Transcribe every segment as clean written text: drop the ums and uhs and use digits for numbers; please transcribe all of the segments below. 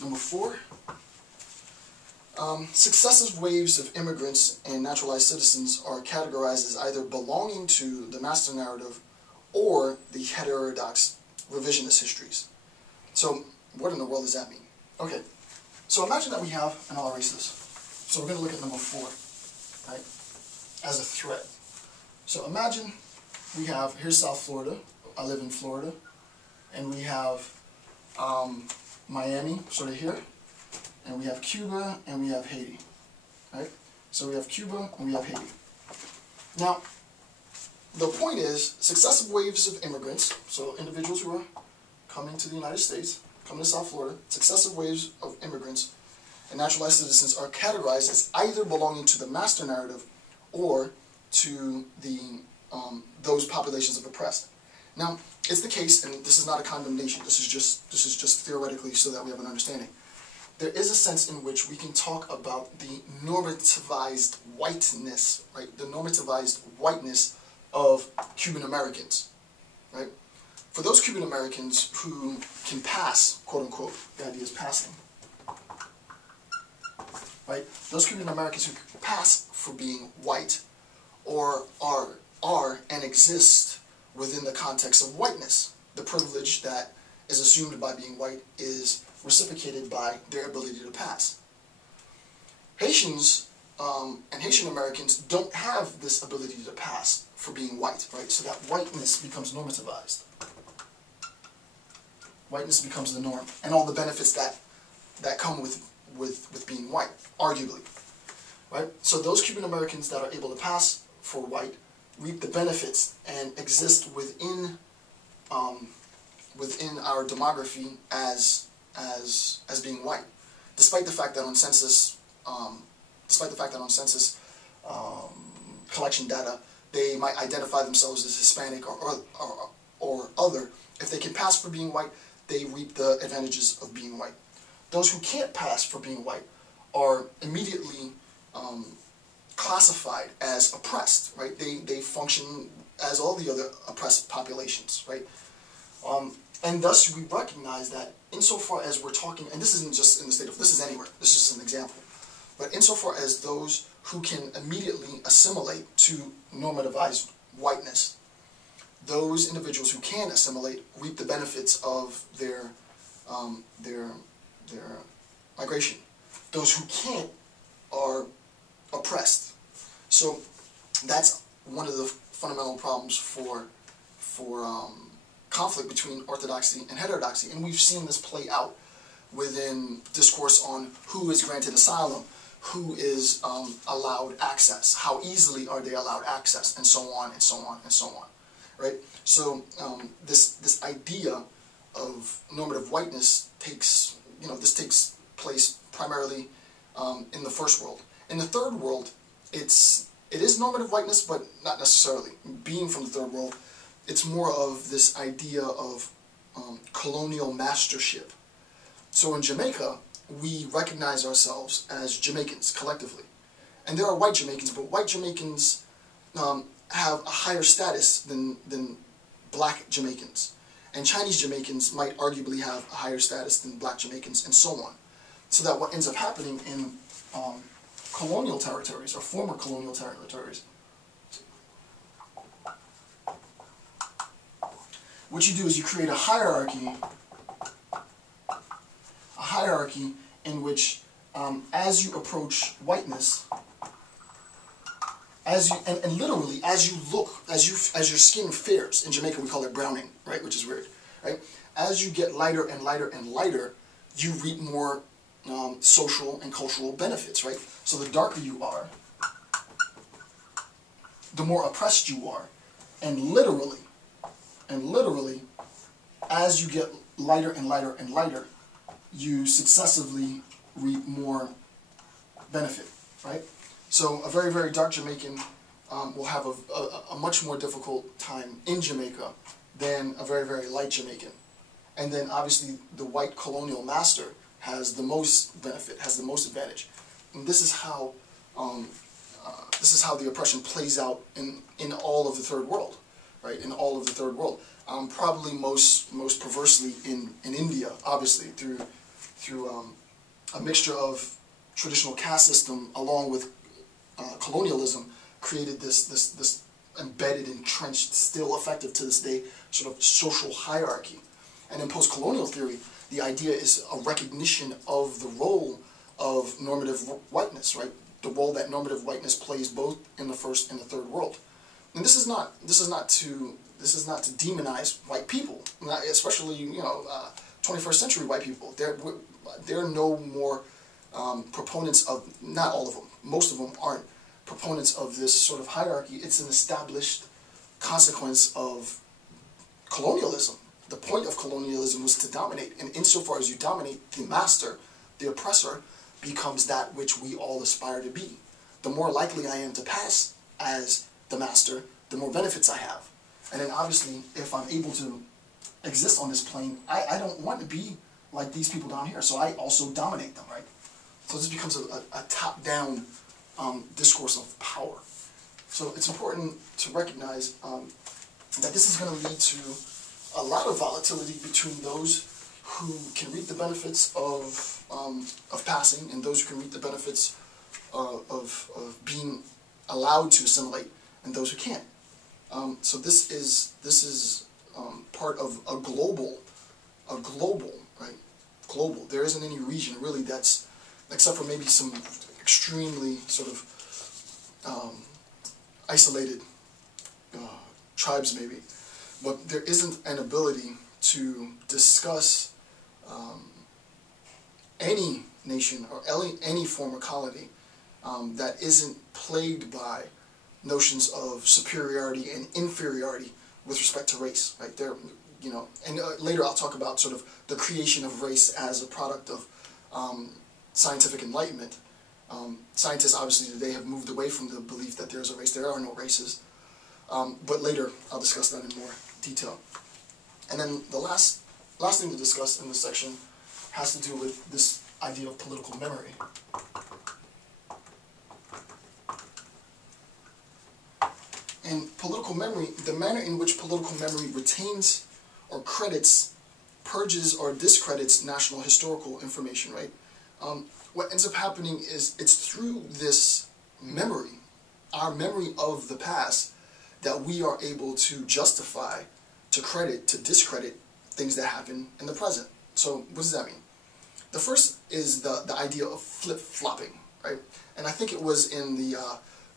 Number 4, successive waves of immigrants and naturalized citizens are categorized as either belonging to the master narrative or the heterodox revisionist histories. So what in the world does that mean? Okay, so imagine that we have, and I'll erase this. So we're going to look at number 4, right, as a thread. So imagine we have, here's South Florida, I live in Florida, and we have Miami, sort of here, and we have Cuba, and we have Haiti, right? So we have Cuba, and we have Haiti. Now, the point is, successive waves of immigrants, so individuals who are coming to the United States, coming to South Florida, successive waves of immigrants and naturalized citizens are categorized as either belonging to the master narrative or to the those populations of oppressed. Now, it's the case, and this is not a condemnation. This is just theoretically so that we have an understanding. There is a sense in which we can talk about the normativized whiteness, right? The normativized whiteness of Cuban Americans, right? For those Cuban Americans who can pass, quote unquote, the idea is passing, right? Those Cuban Americans who can pass for being white or are and exist within the context of whiteness. The privilege that is assumed by being white is reciprocated by their ability to pass. Haitians and Haitian Americans don't have this ability to pass for being white, right? So that whiteness becomes normativized. Whiteness becomes the norm, and all the benefits that come with being white, arguably, right? So those Cuban Americans that are able to pass for white reap the benefits and exist within within our demography as being white, despite the fact that on census collection data they might identify themselves as Hispanic or other. If they can pass for being white, they reap the advantages of being white. Those who can't pass for being white are immediately classified as oppressed, right? They function as all the other oppressed populations, right? And thus we recognize that insofar as we're talking, and this isn't just in the state of, this is anywhere, this is just an example, but insofar as those who can immediately assimilate to normativized whiteness, those individuals who can assimilate reap the benefits of their migration. Those who can't are oppressed. So that's one of the fundamental problems for conflict between orthodoxy and heterodoxy, and we've seen this play out within discourse on who is granted asylum, who is allowed access, how easily are they allowed access, and so on and so on and so on, right? So this idea of normative whiteness takes place primarily in the first world. In the third world, it is normative whiteness, but not necessarily. Being from the third world, it's more of this idea of colonial mastership. So in Jamaica, we recognize ourselves as Jamaicans collectively. And there are white Jamaicans, but white Jamaicans have a higher status than black Jamaicans. And Chinese Jamaicans might arguably have a higher status than black Jamaicans, and so on. So that what ends up happening in colonial territories, or former colonial territories, what you do is you create a hierarchy in which, as you approach whiteness, and literally as you look, as your skin fares, in Jamaica we call it browning, right, which is weird, right? As you get lighter and lighter and lighter, you reap more social and cultural benefits, right? So the darker you are, the more oppressed you are, and literally, as you get lighter and lighter and lighter, you successively reap more benefit, right? So a very, very dark Jamaican will have a much more difficult time in Jamaica than a very, very light Jamaican. And then obviously the white colonial master has the most benefit, has the most advantage. And this is how the oppression plays out in all of the third world, right? In all of the third world. Probably most perversely in India, obviously, through a mixture of traditional caste system along with colonialism created this embedded, entrenched, still effective to this day, sort of social hierarchy. And in post-colonial theory, the idea is a recognition of the role of normative whiteness, right? The role that normative whiteness plays both in the first and the third world. And this is not to demonize white people, especially 21st century white people. They're no more proponents of, not all of them, most of them aren't proponents of this sort of hierarchy. It's an established consequence of colonialism. The point of colonialism was to dominate, and insofar as you dominate, the master, the oppressor, becomes that which we all aspire to be. The more likely I am to pass as the master, the more benefits I have. And then obviously, if I'm able to exist on this plane, I don't want to be like these people down here, so I also dominate them, right? So this becomes a top-down discourse of power. So it's important to recognize that this is going to lead to a lot of volatility between those who can reap the benefits of passing and those who can reap the benefits of being allowed to assimilate and those who can't. So this is part of a global, right? Global. There isn't any region really that's, except for maybe some extremely sort of isolated tribes maybe, but there isn't an ability to discuss any nation or any former colony that isn't plagued by notions of superiority and inferiority with respect to race, right? There, and later I'll talk about sort of the creation of race as a product of scientific enlightenment. Scientists obviously today have moved away from the belief that there's a race. There are no races, but later I'll discuss that in more detail. And then the last thing to discuss in this section has to do with this idea of political memory. And political memory, the manner in which political memory retains or credits, purges or discredits national historical information, right? What ends up happening is it's through this memory, our memory of the past, that we are able to justify, to credit, to discredit things that happen in the present. So what does that mean? The first is the idea of flip-flopping, right? And I think it was in the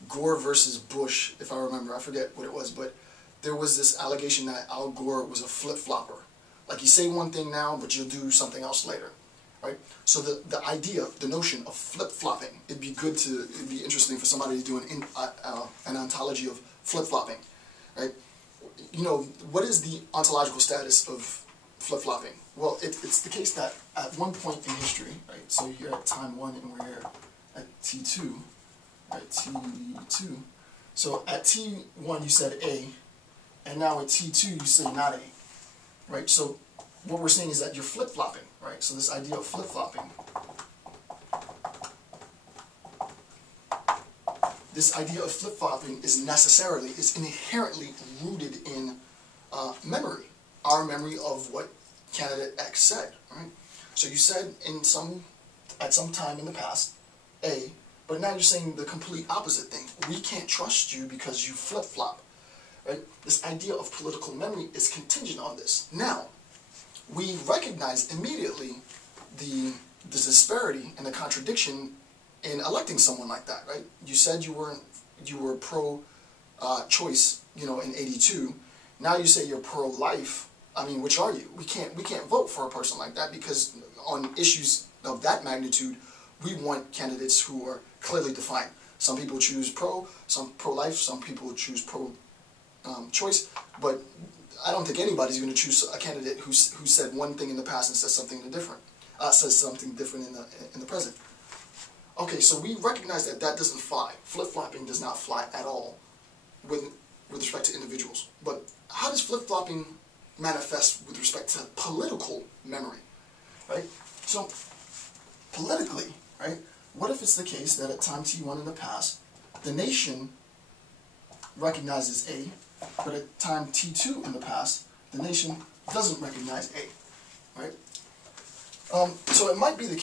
Gore versus Bush, if I remember, I forget what it was, but there was this allegation that Al Gore was a flip-flopper. Like you say one thing now, but you'll do something else later, right? So the idea, the notion of flip-flopping, it'd be interesting for somebody to do an ontology of flip-flopping, right? What is the ontological status of flip-flopping? Well, it's the case that at one point in history, right, so you're at time 1 and we're at T2, right, T2. So at T1 you said A, and now at T2 you say not A, right? So what we're saying is that you're flip-flopping, right? So this idea of flip-flopping, is inherently rooted in memory, our memory of what candidate X said, right? So you said at some time in the past, A, but now you're saying the complete opposite thing. We can't trust you because you flip-flop, right? This idea of political memory is contingent on this. Now, we recognize immediately the disparity and the contradiction in electing someone like that, right? You said you were pro-choice, in '82. Now you say you're pro-life. I mean, which are you? We can't vote for a person like that because on issues of that magnitude, we want candidates who are clearly defined. Some people choose some pro-life, some people choose pro-choice, but I don't think anybody's going to choose a candidate who said one thing in the past and says something different. In the present. Okay, so we recognize that doesn't fly. Flip-flopping does not fly at all with respect to individuals. But how does flip-flopping manifest with respect to political memory, right? So, politically, right, what if it's the case that at time T1 in the past, the nation recognizes A, but at time T2 in the past, the nation doesn't recognize A, right? So it might be the